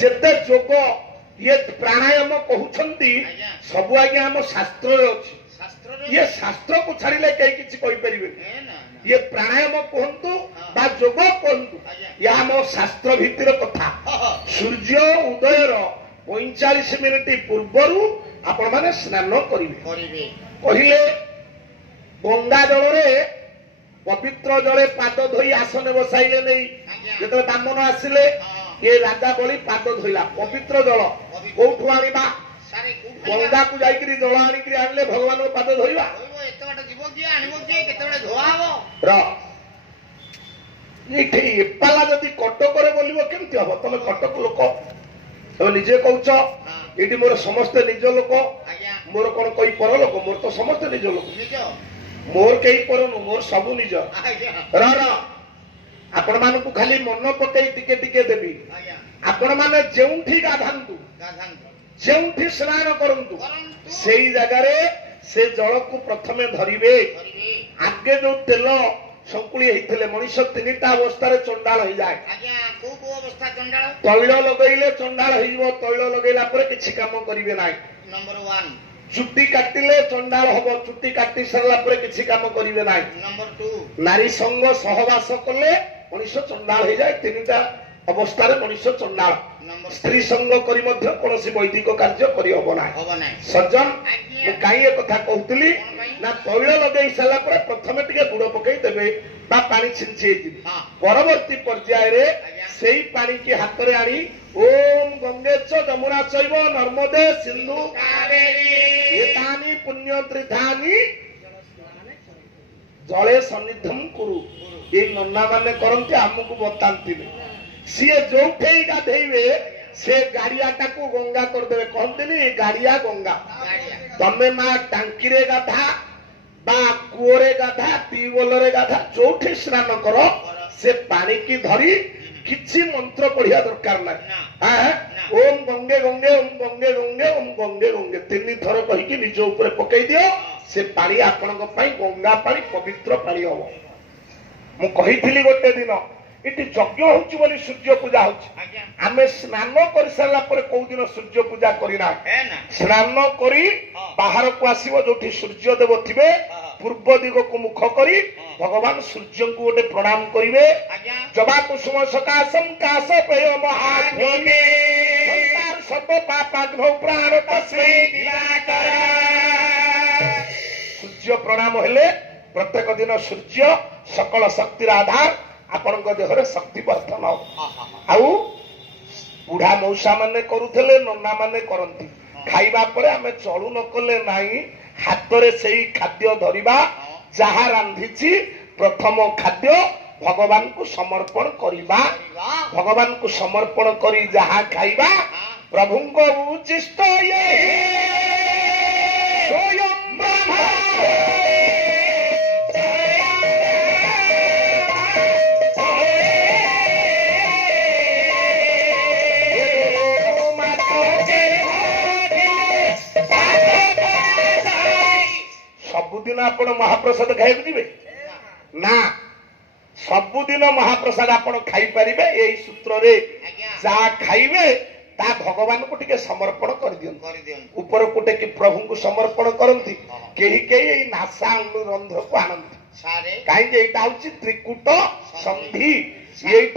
जेते जोग ये प्राणायाम कहउछंती सब आज्ञा हम शास्त्र रे अछि ये शास्त्र को छाड़िले कई किछि कहि परिबे ये प्राणायाम कहंतु बा जोग कहंतु या हम शास्त्र भितर कथा सूर्य उदयर 45 मिनिट पूर्वरु आपण माने स्नान करिवे कहिले गंगा जल रे पवित्र जले पाद धोई आसन बसाइले नहीं जेते ब्राह्मण आसिले ये राजा बलि पाद धोइला पवित्र जल कोठु आनिबा गंगा को जाइकरी जल आनिकरी आनले भगवान को पाद धोइबा एते बाटा जीव किए आनिबो किए केतेबेले धोआ हबो र एठी एपाला जदी कटक रे बोलिबो केमति हबो तमे कटक लोक तो निजे कहउछ एठी मोर समस्त निज लोक मोर कोन कोई पर लोक मोर तो समस्त निज लोक मोर कई पर मोर सब निज र र आपण मान को खाली मन पकई टिके टिके देबी आपण माने जेउठी गाधांतु जेउठी स्नान करंतु सेई जगह रे से जल को प्रथमे धरिबे आगे जो तेल संकुली हेतिले मनुष्य तीनटा अवस्था रे चंडाल हो जाए को अवस्था चंडाल तैल लगैले चंडाल होइबो तैल लगैला पर किछि काम करिवे नाही नंबर 1 चुट्टी काटिले चंडाल हबो चुट्टी काटी सरला पर किछि काम करिवे नाही नंबर 2 नारी संग सहवास कले मनुष्य चंडाल हो जाए तीनटा अवस्था रे मनुष्य चंडाल स्त्री संग करी मध्य कोनोसी वैदिक कार्य करी हबो नाही सज्जन काई ए कथा कहउतली ना तैल लगै सला पर प्रथमे टिके गुड़ पकई देबे बा पानी छिंचे दिबे परवर्ती पर्याय रे सेही पानी के हाथ रे आनी ओम गंगे च जमुना चैव नर्मदे सिंधु कावेरी एतानि पुण्य तीर्थानि जले सन्निधम कुरु ये नन्ना माने करंती हमकु बतांती सीए जोठे गाधेइबे से गाड़ियाटा को गंगा कर देबे कहंतनी गाड़िया गंगा तमे मा टांकी रे गाधा बा कुओरे गाधा ट्यूबवेल रे गाधा जोठे स्नान करो से पानी की धरी किछि मंत्र पढ़िया दरकार ना ओम गंगे गंगे ओम गंगे गंगे ओम गंगे गंगे तीन थर कहि कि निज ऊपर पकई दियो से पानी आपनक पई गंगा पानी पवित्र पानी हो मु कहिथिली गोटे दिन इति यज्ञ होउची बोली सूर्य पूजा होउची आमे स्नान कर साला पर को दिन सूर्य पूजा करिना स्नान करी बाहर को आसीबो जोठी सूर्य देव थिबे पूर्व दिग को मुख करी भगवान सूर्य को गोटे प्रणाम करिवे जबा कुसुम सकाशम काश पेय महाभोगे संसार सब पापाग्नो प्राण तस्मै दिवाकर सूर्य प्रणाम हेले प्रत्येक दिन सूर्य सकल शक्तिर आधार आपण देहरे शक्ति वर्धन आउ बुढ़ा मौसा माने करुथले नन्ना माने करंती खाइबा परे आमे चलू न कले नाही हाथ रे सेही खाद्य धरिबा जहा रांधिची प्रथम खाद्य भगवान को समर्पण करिबा भगवान को समर्पण करी जहा खाइबा प्रभु को उचिष्ट ये स्वयं ब्रह्मा सबुदिन आपण महाप्रसाद खाइबे दिबे ना सबुदिन महाप्रसाद आपण खाई परिबे एई सूत्र रे जा खाइबे ता भगवान को टिके समर्पण कर दियन ऊपर कोटे कि प्रभु को समर्पण करंती केही केही एई नासा रंध्र को आनंदी सारे काई जे एटा होची त्रिकुट संधि एटा